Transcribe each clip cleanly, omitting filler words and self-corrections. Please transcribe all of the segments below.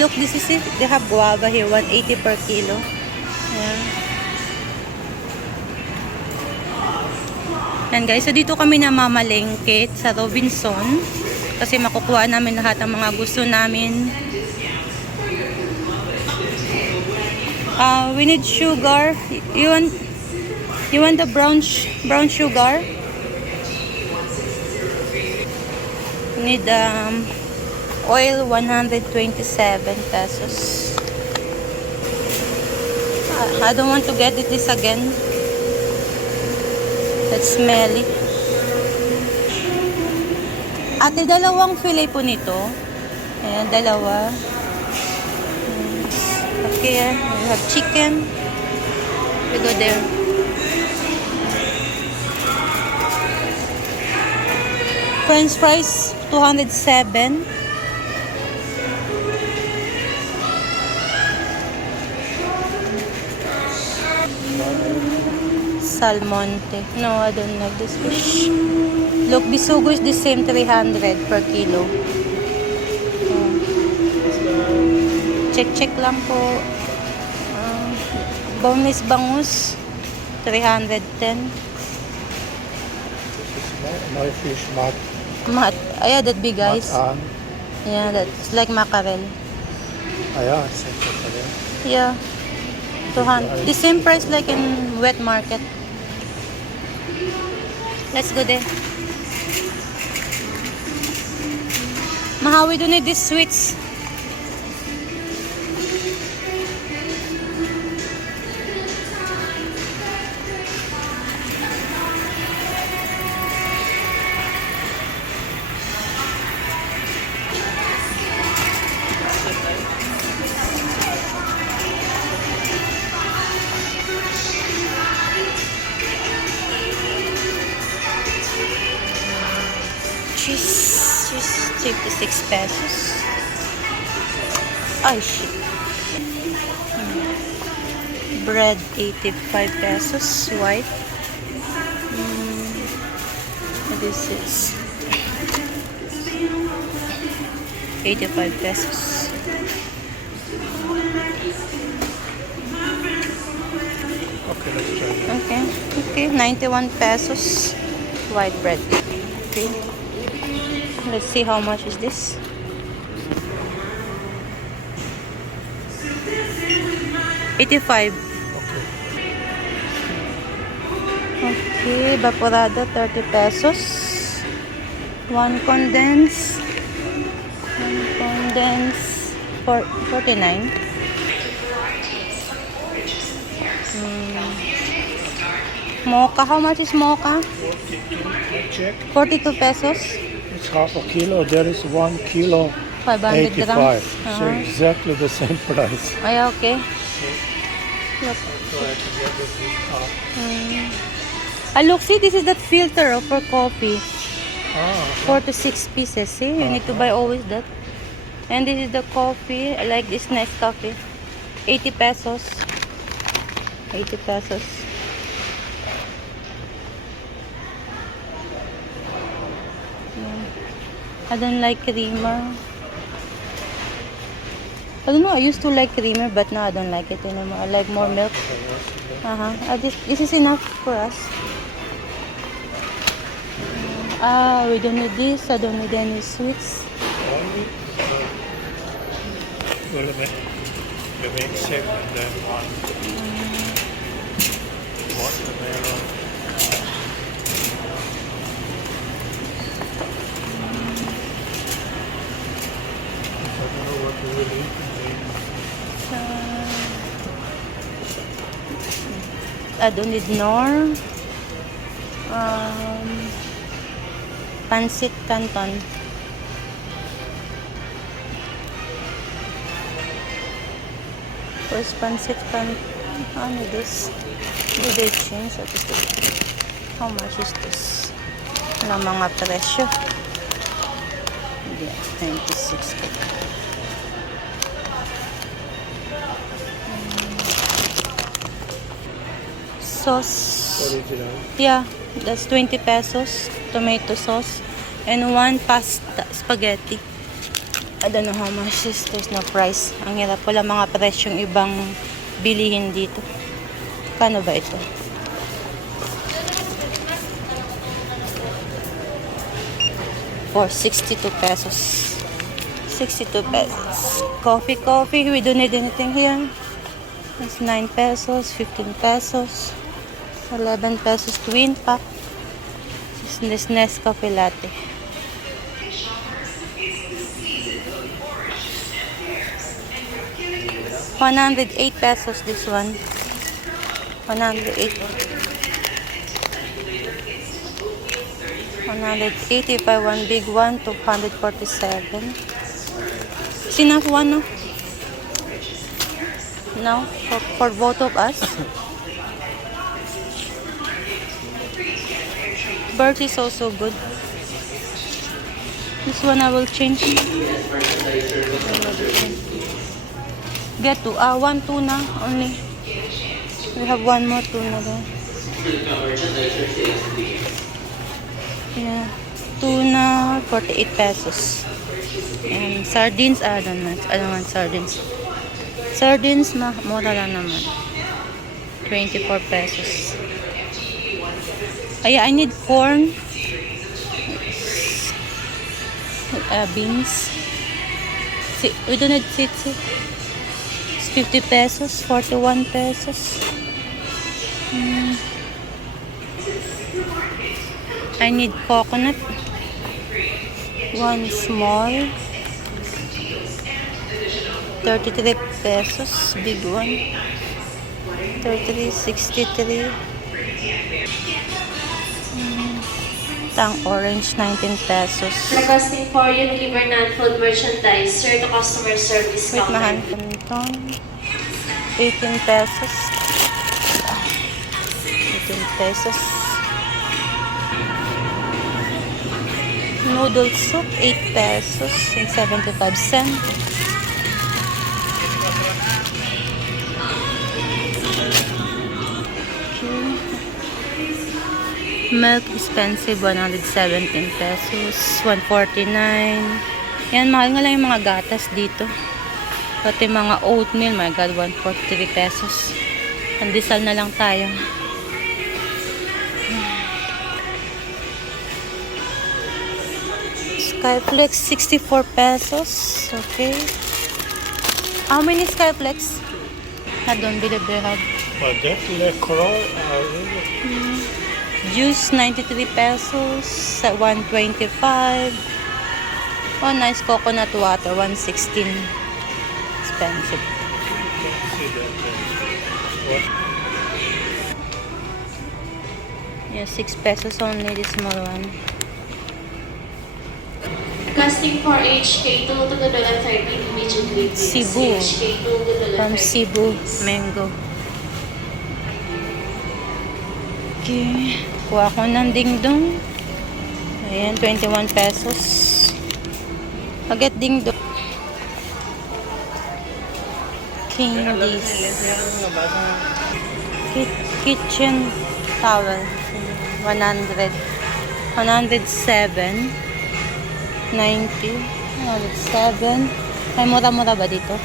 look, this is it. They have guava here, 180 per kilo. Ayan. Ayan guys, so dito kami namamalengke sa Robinson. Kasi makukuha namin lahat ng mga gusto namin. We need sugar. You want the brown sugar? We need oil, 127 pesos. I don't want to get this again. That's smelly. Ate, dalawang fillet po nito. Ayan, dalawa. Okay, we have chicken. We go there. French fries, 207. Salmonte. No, I don't like this fish. Look, bisugo is the same, 300 per kilo. Check lang po. Boneless bangus, 310. My fish mat. Yeah, that big guys. Mat Yeah, that's like mackerel. yeah, same mackerel. Yeah. 200. The same price like in wet market. Let's go there. Maha, we don't need these sweets. Cheese 56 pesos. Ay, shit. Bread, 85 pesos. White. This is 85 pesos. Okay, let's try. Okay, 91 pesos. White bread. Okay. Let's see how much is this. $85. Okay, evaporado, 30 pesos. One condense, 49. Mocha, how much is mocha? Check. 42 pesos. It's half a kilo. There is 1 kilo. 500 85. grams. So exactly the same price. Ay, okay. Look. Look, see, this is that filter for coffee. 4 to 6 pieces. See, you need to buy always that. And this is the coffee. I like this nice coffee. 80 pesos. 80 pesos. I don't like creamer. I don't know, I used to like creamer, but now I don't like it anymore. I like more milk. This is enough for us. We don't need this. I don't need any sweets. Well, you make 7 and then 1 watermelon. I don't know what we will eat. I don't need nor. Pancit Canton. First pancit Canton. Ano this? Did they change? How much is this? Wala mga presyo. Yeah, 96. Sauce. Original. Yeah, that's 20 pesos. Tomato sauce. And 1 pasta spaghetti. I don't know how much this. There's no price. Ang hirap pala mga presyong ibang bilihin dito. Kano ba ito? For 62 pesos. 62 pesos. Coffee. We don't need anything here. It's 9 pesos, 15 pesos, 11 pesos twin pack. This Nescafe latte. $108 pesos this one. 108. 180 if I want big one. 247. Is enough one, no? No? For both of us? Burke is also good. This one I will change. Get two. One tuna only. We have one more tuna there. Yeah. Tuna, 48 pesos. And sardines, I don't want sardines. Sardines, mura lang naman. 24 pesos. I need corn. Beans. We don't need sitsi. It's 50 pesos, 41 pesos. I need coconut. One small. 33 pesos. Big one. 33, 63. Tang orange, 19 pesos. Requesting for you to deliver non-food merchandise, sir, to customer service Wait, mahal. counter. Canton. 18 pesos. 18 pesos. Noodle soup, 8 pesos and 75 cents. Milk expensive, 117 pesos, 149. Yan, mahal nga lang yung mga gatas dito. Pati mga oatmeal, my God, 143 pesos. Pandesal na lang tayo. Skyflex, 64 pesos. Okay. How many Skyflex? I don't believe they have. But that Le Croix, Juice, 93 pesos, 125. Oh, nice coconut water, 116. Expensive. Yeah, 6 pesos only, this small one. Requesting for HK2 to $2.30 immediately, please. Cebu. HK2 to From $2.30. Cebu, mango. Okay. Kuha ko ng dingdong. Ayan, 21 pesos. Paget dingdong. Candies. Kitchen towel. 100. 107. 90. 107. Ay, mura-mura ba dito?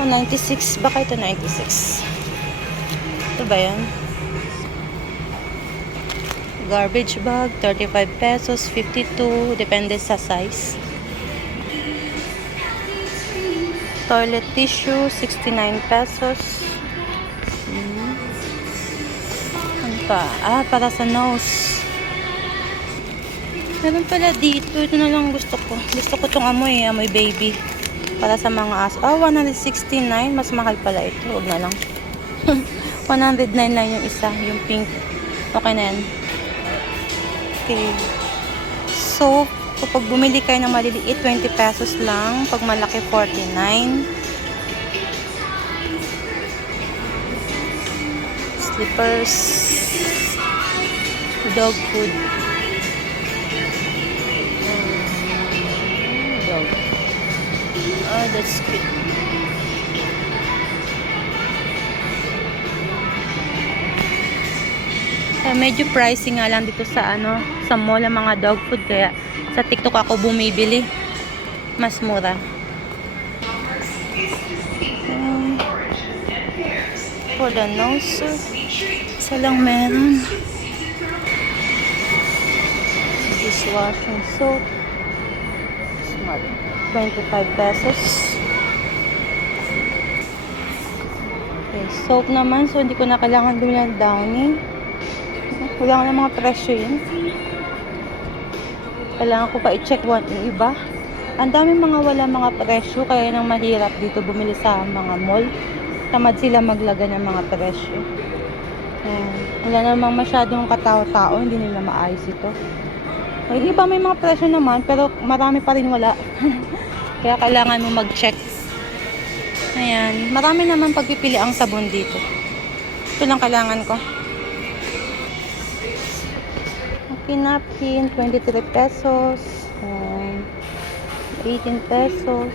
Oh, 96. Baka ito 96. Ito ba yan? Garbage bag, 35 pesos, 52, depende sa size. Toilet tissue, 69 pesos. Ano pa? Para sa nose. Meron pala dito. Ito na lang gusto ko. Gusto ko itong amoy baby. Para sa mga aso. 169. Mas mahal pala ito. Huwag na lang. 109 lang yung isa. Yung pink. Okay na yan. Okay. So, kapag bumili kayo ng maliliit, 20 pesos lang. Pag malaki, 49. Slippers. Dog food. Dog. Oh, that's cute. Medyo pricey nga lang dito sa sa mall ang mga dog food, kaya sa TikTok ako bumibili. mas mura. For the nose, isa lang meron. Dishwashing soap. Smart. 25 pesos. Okay, soap naman. So, hindi ko na kailangan bumili ng Downy. Wala na mga presyo yun. Kailangan ko pa i-check yung iba. Ang dami mga wala mga presyo. Kaya nang mahirap dito bumili sa mga mall. Tamad sila maglagay ng mga presyo. Ayan. Wala namang masyadong katao-tao. Hindi nila maayos ito. Yung iba may mga presyo naman. Pero marami pa rin wala. Kaya kailangan mo mag-check. Ayan. Marami naman pagpipili ang sabon dito. Ito lang kailangan ko. Okay, napkin. 23 pesos. 18 pesos.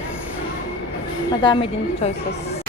Madami din choices.